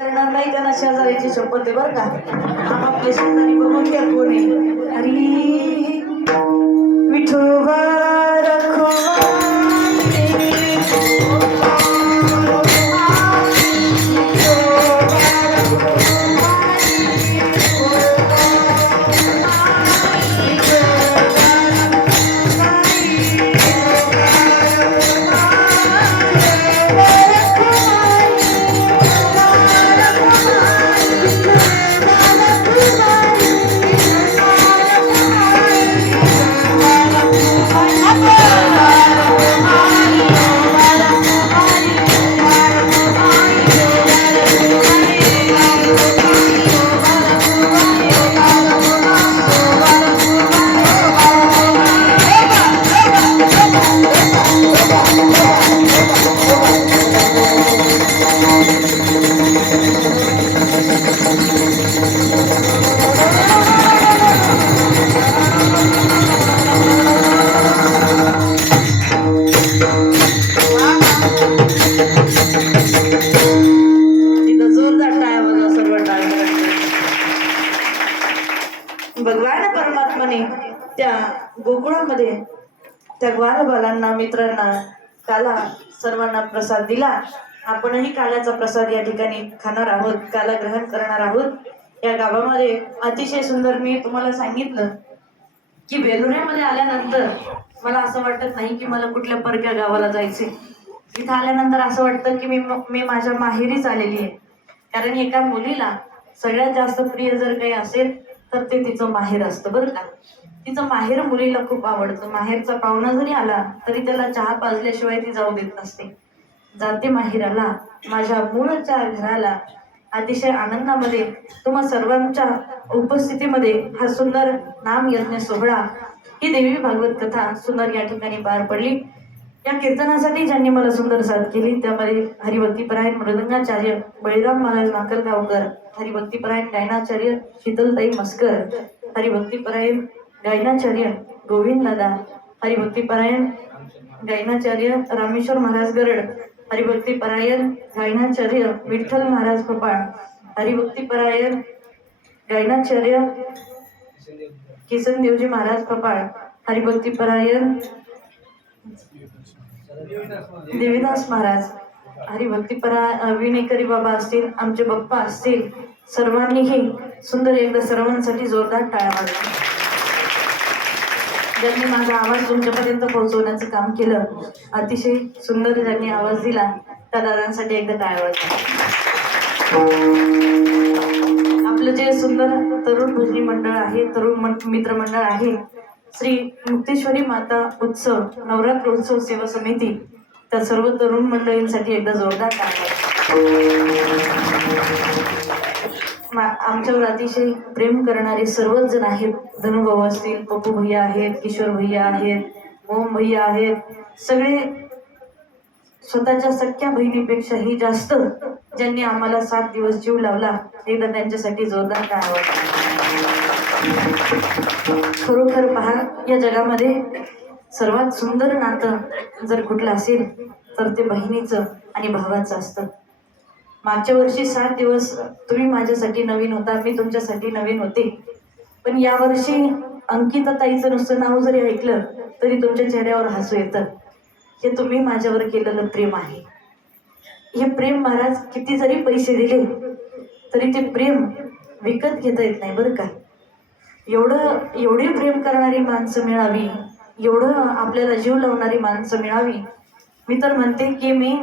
करणार नाही त्यांना शेजाऱ्याची शपथ आहे बरं का. आपापल्या शेजारी बघून त्या कोण. आहे अरे भगवान परमात्माने त्या गोकुळामध्ये त्या ग्वालबालांना मित्रांना काला सर्वांना प्रसाद दिला. आपणही काल्याचा प्रसाद या ठिकाणी खाणार आहोत काला ग्रहण करणार आहोत. या गावामध्ये अतिशय सुंदर मी तुम्हाला सांगितलं की बेलुऱ्यामध्ये आल्यानंतर मला असं वाटत नाही की मला कुठल्या परक्या गावाला जायचे. इथं आल्यानंतर असं वाटतं की मी मी माझ्या माहेरीच आलेली आहे. कारण एका मुलीला सगळ्यात जास्त प्रिय जर काही असेल तर ते तिचं माहेर असतं बरं का. तिचं माहेर मुलीला खूप आवडतं. माहेरचा पाहुणा जरी आला तरी त्याला चहा पाजल्याशिवाय ती जाऊ देत नसते. जाते माहेराला. माझ्या मूळच्या घराला अतिशय आनंदामध्ये तुम्हा सर्वांच्या उपस्थितीमध्ये हा सुंदर नाम यज्ञ सोहळा ही देवी भागवत कथा सुंदर या ठिकाणी पार पडली. या कीर्तनासाठी ज्यांनी मला सुंदर साथ केली त्यामध्ये हरिभक्तीपरायण मृदंगाचार्य बळीराम महाराज नाकलगावकर हरिभक्तीपरायण गायनाचार्य शीतलताई मस्कर हरिभक्तीपरायण गायनाचार्य गोविंद दादा हरिभक्तीपरायण गायनाचार्य रामेश्वर महाराज गरड हरिभक्तीपरायण गायनाचार्य विठ्ठल महाराज कपाळ हरिभक्तीपरायण गायनाचार्य किसन देवजी महाराज कपाळ हरिभक्तीपरायण देवीदास महाराज हरिभक्तीपरा विणेकरी बाबा असतील आमचे बाप्पा असतील सर्वांनीही सुंदर एकदा सर्वांसाठी जोरदार टाळ्या वाजवा ज्यांनी माझा आवाज तुमच्यापर्यंत पोहोचवण्याचं काम केलं अतिशय सुंदर ज्यांनी आवाज दिला त्या दादांसाठी एकदा टाळ्या वाजवा आपलं जे सुंदर तरुण भजनी मंडळ आहे तरुण मित्रमंडळ आहे श्री मुक्तेश्वरी माता उत्सव नवरात्र उत्सव सेवा समिती त्या सर्व तरुण मंडळींसाठी एकदा जोरदार टाळ्या आमच्यावर अतिशय प्रेम करणारे सर्वच जण आहेत. धनुभाऊ असतील पप्पू भैया आहेत किशोर भैया आहेत ओम भैया आहेत. सगळे स्वतःच्या सख्या बहिणीपेक्षाही जास्त ज्यांनी आम्हाला सात दिवस जीव लावला एकदा त्यांच्यासाठी जोरदार काय खरोखर पहा या जगामध्ये सर्वात सुंदर नातं जर कुठलं असेल तर ते बहिणीचं आणि भावाचं असतं. मागच्या वर्षी सात दिवस तुम्ही माझ्यासाठी नवीन होता मी तुमच्यासाठी नवीन होते. पण यावर्षी अंकिता ताईचं नुसतं नाव जरी ऐकलं तरी तुमच्या चेहऱ्यावर हसू येतं. हे तुम्ही माझ्यावर केलेलं प्रेम आहे. हे प्रेम महाराज किती जरी पैसे दिले तरी ते प्रेम विकत घेता येत नाही बरं का? एवढं एवढी प्रेम करणारी माणसं मिळावी एवढं आपल्याला जीव लावणारी माणसं मिळावी. मी तर म्हणते की मी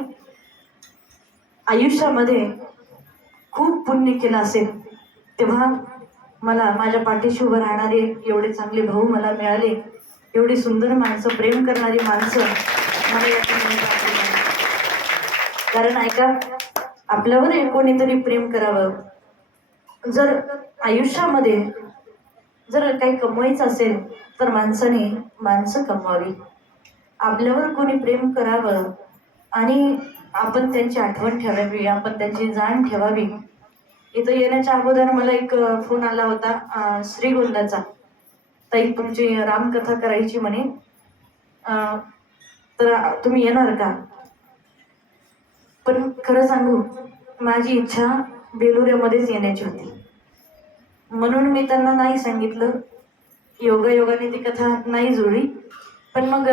आयुष्यामध्ये खूप पुण्य केलं असेल तेव्हा मला माझ्या पाठीशी उभं राहणारे एवढे चांगले भाऊ मला मिळाले एवढी सुंदर माणसं प्रेम करणारी माणसं मला या कारण ऐका आपल्यावर कोणीतरी प्रेम करावं. जर आयुष्यामध्ये जर काही कमवायचं असेल तर माणसाने माणसं कमवावी. आपल्यावर कोणी प्रेम करावं आणि आपण त्यांची आठवण ठेवावी आपण त्यांची जाण ठेवावी. इथं येण्याच्या अगोदर मला एक फोन आला होता श्रीगोंदाचा. ताई तुमची रामकथा करायची म्हणे. तर तुम्ही येणार का? पण खरं सांगू माझी इच्छा बेलुऱ्यामध्येच येण्याची होती. म्हणून मी त्यांना नाही सांगितलं. योगायोगाने ती कथा नाही जुळली. पण मग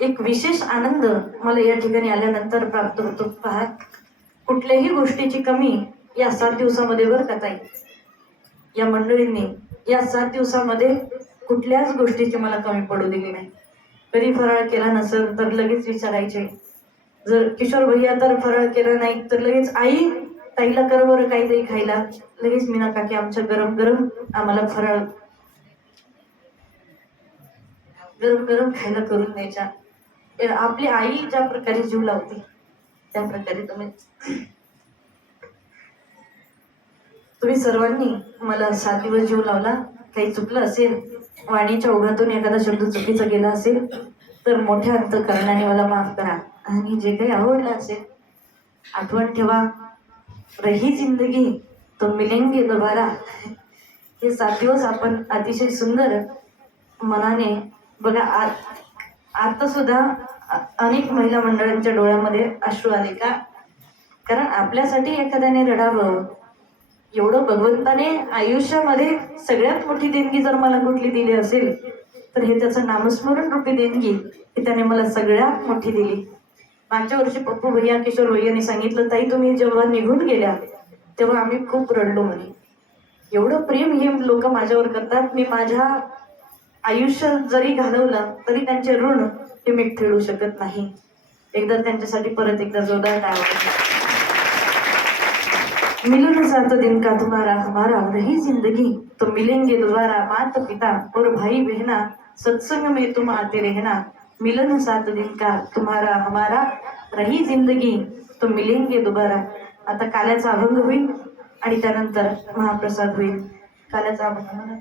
एक विशेष आनंद मला या ठिकाणी आल्यानंतर प्राप्त होतो. पहा कुठल्याही गोष्टीची कमी या सात दिवसामध्ये वर का ताई? या मंडळींनी या सात दिवसामध्ये कुठल्याच गोष्टीची मला कमी पडू दिली नाही. कधी फराळ केला नसेल तर लगेच विचारायचे. जर किशोर भैया तर फराळ केला नाही तर लगेच आई ताईला कर बरं काहीतरी खायला. लगेच मीना काकी आमच्या गरम गरम आम्हाला फराळ. गरम गरम खायला करून द्यायच्या. आपली आई ज्या प्रकारे जीव लावते त्या प्रकारे तुम्ही तुम्ही सर्वांनी मला सात दिवस जीव लावला. काही चुकलं असेल वाणीच्या ओघातून एखादा शब्द चुकीचा गेला असेल तर मोठ्या अंतकरणाने मला माफ करा. आणि जे काही आवडलं असेल आठवण ठेवा. रही जिंदगी तो मिलेंगे दोबारा। हे सात दिवस आपण अतिशय सुंदर मनाने बघा आत आता सुद्धा अनेक महिला मंडळांच्या डोळ्यामध्ये अश्रू आले का? कारण आपल्यासाठी एखाद्याने रडावं एवढं भगवंताने आयुष्यामध्ये सगळ्यात मोठी देणगी जर मला कुठली दिली असेल तर हे त्याचं नामस्मरण रूपी देणगी ही त्याने मला सगळ्यात मोठी दिली. मागच्या वर्षी पप्पू भैया किशोर भैयाने सांगितलं ताई तुम्ही जेव्हा निघून गेल्या तेव्हा आम्ही खूप रडलो म्हणे. एवढं प्रेम हे लोक माझ्यावर करतात. मी माझ्या आयुष्य जरी घालवलं तरी त्यांचे ऋण हे मी फेडू शकत नाही. एकदा त्यांच्यासाठी परत एकदा जोरदार टाळा मिलन जात दिन का तुम्हारा हमारा रही जिंदगी? तो मिलेंगे दोबारा मात पिता और भाई बहना सत्संग में तुम आते रहना। मिलन सात दिन का तुम्हारा हमारा रही जिंदगी तो मिलेंगे दुबारा. आता काल्याचा अभंग होईल आणि त्यानंतर महाप्रसाद होईल. काल्याचा अभंग.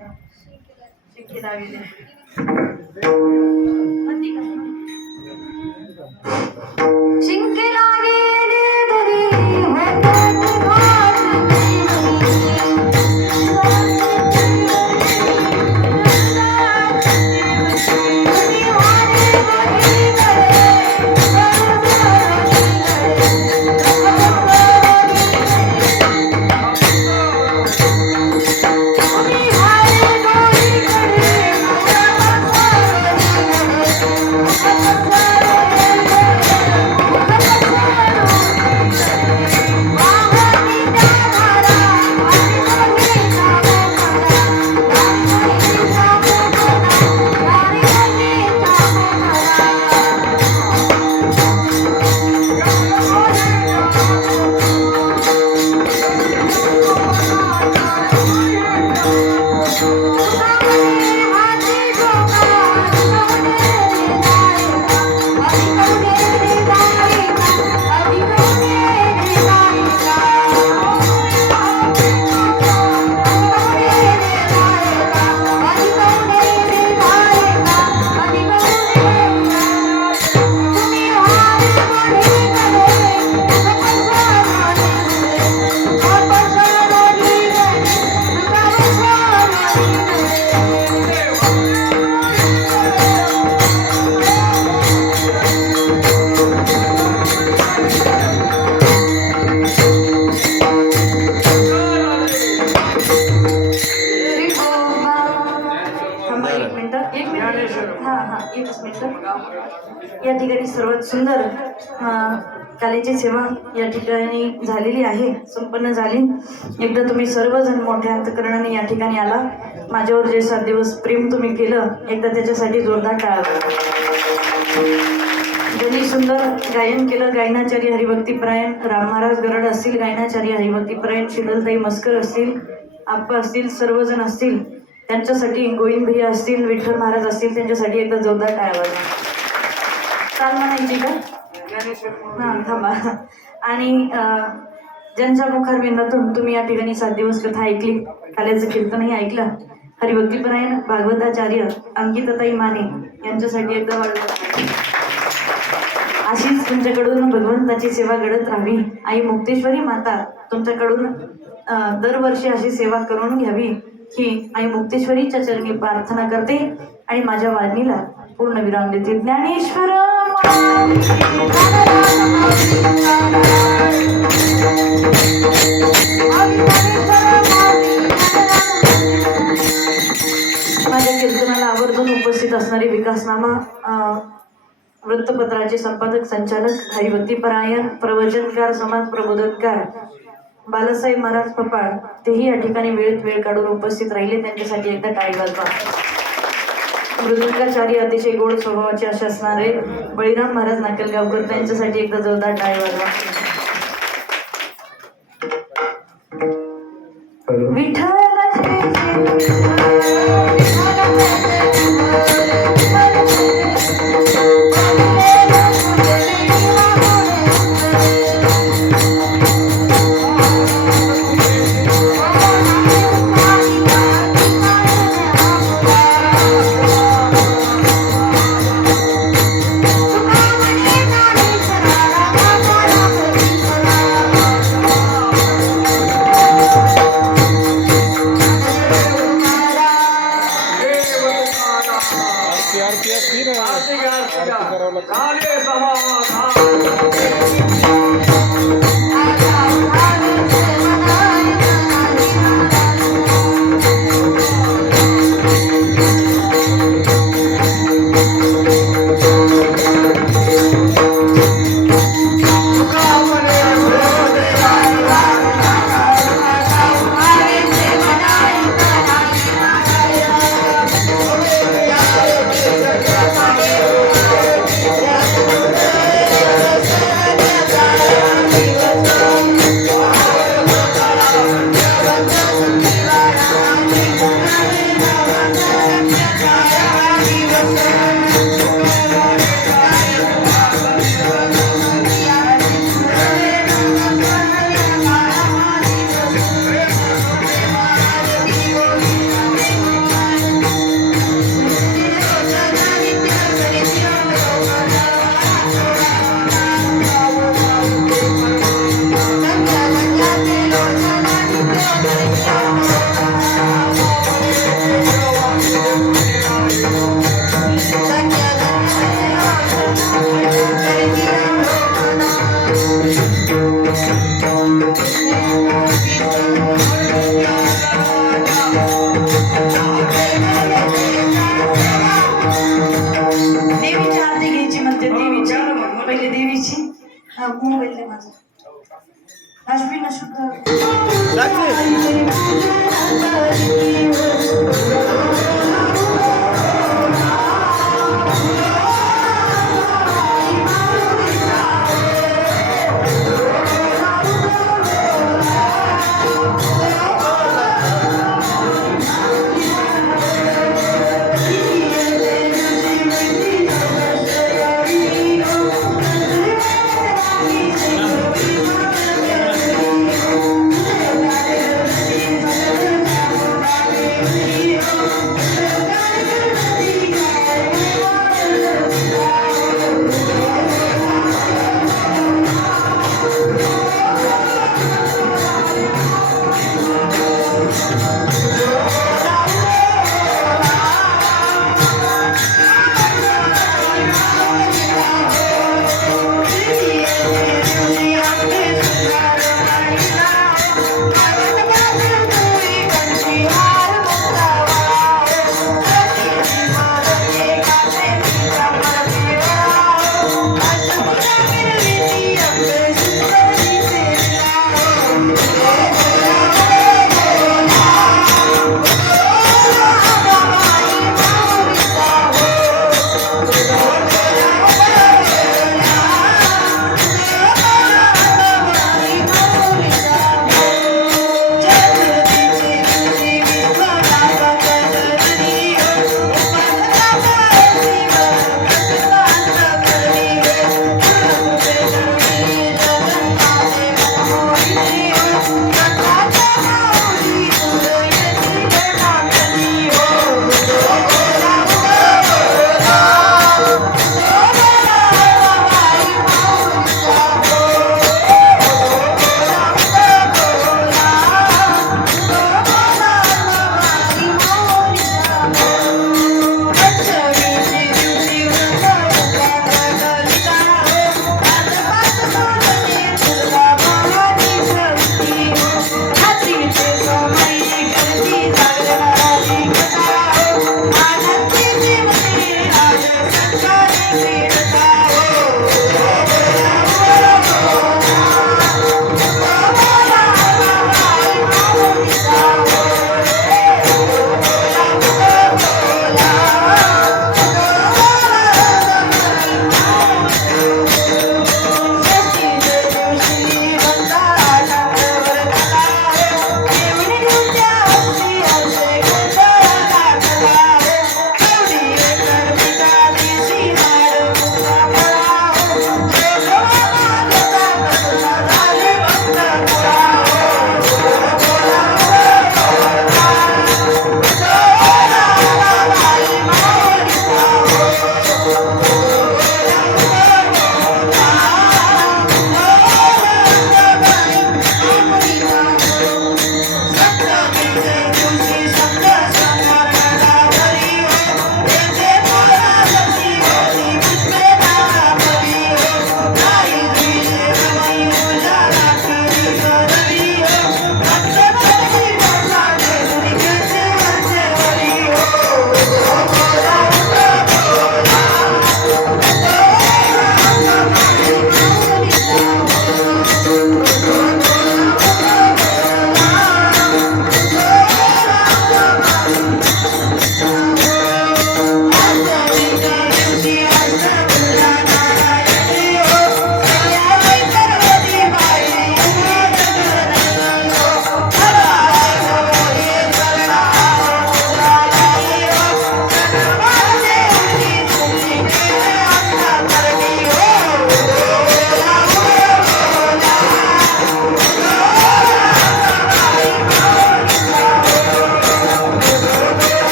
सेवा या ठिकाणी झालेली आहे संपन्न झाली. एकदा तुम्ही सर्वजण मोठ्या अंतकरणाने या ठिकाणी आला. माझ्यावर जे सात दिवस प्रेम तुम्ही केलं एकदा त्याच्यासाठी जोरदार टाळा. ज्यांनी सुंदर गायन केलं गायनाचार्य हरिभक्तीपरायण राम महाराज गरड असतील गायनाचार्य हरिभक्तीपरायण शिडलताई मस्कर असतील आप्पा असतील सर्वजण असतील त्यांच्यासाठी गोविंद भैया असतील विठ्ठल महाराज असतील त्यांच्यासाठी एकदा जोरदार टाळा चाल म्हणायची का? हां थांबा. आणि अं, ज्यांच्या मुखारविंदातून तुम्ही या ठिकाणी सात दिवस कथा ऐकली? काल्याचं कीर्तनही ऐकलं? हरिभक्तीपरायण भागवताचार्य अंकिताताई माने यांच्यासाठी एकदा वाढवलं अशीच तुमच्याकडून भगवंताची सेवा घडत राहावी. आई मुक्तेश्वरी माता तुमच्याकडून दरवर्षी अशी सेवा करून घ्यावी ही आई मुक्तेश्वरीच्या चरणी प्रार्थना करते आणि माझ्या वाढणीला पूर्ण विराम देते. ज्ञानेश्वर माझ्या किर्तनाला आवर्जून उपस्थित असणारे विकासनामा वृत्तपत्राचे संपादक संचालक हरिवतीपरायण प्रवचनकार समाज प्रबोधनकार बालासाहेब महाराज पपाळ तेही या ठिकाणी वेळेत वेळ काढून उपस्थित राहिले. त्यांच्यासाठी एकदा टाळी वाजवा. मृदुंगाचारी अतिशय गोड स्वभावाचे असे असणारे बळीराम महाराज नाकलगावकर त्यांच्यासाठी एकदा जोरदार टाळी वाजवा. विठ्ठल